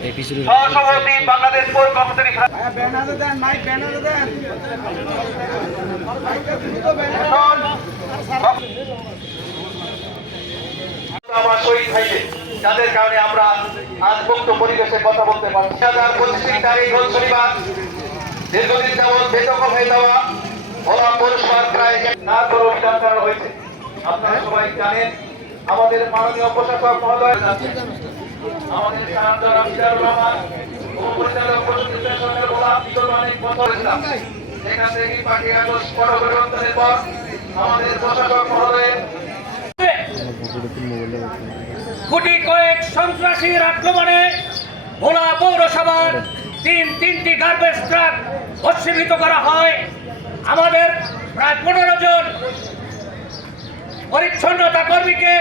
সহসভাপতি বাংলাদেশ পৌর কর্মচারী আমার শহীদ ভাইকে যাদের কারণে আমরা আজ মুক্ত পরিবেশে কথা বলতে পারছি। হাজার পঁচিশ তারিখ রোজ শনিবার। দীর্ঘদিন যাবৎ বেদক হয়ে যাওয়া ভোলা পৌরসভার প্রায় তারপর অভিযান চালানো হয়েছে। আপনারা সবাই জানেন আমাদের মাননীয় প্রশাসক মহোদয় আমাদের আমাদের কোটি কয়েক সন্ত্রাসীর আক্রমণে ভোলা পৌরসভার তিন তিনটি গার্বেজ ট্রাক ভস্মীভূত করা হয়। আমাদের প্রায় পনেরো জন পরিচ্ছন্নতা কর্মীকে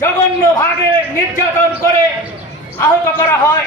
জঘন্যভাবে নির্যাতন করে আহত করা হয়।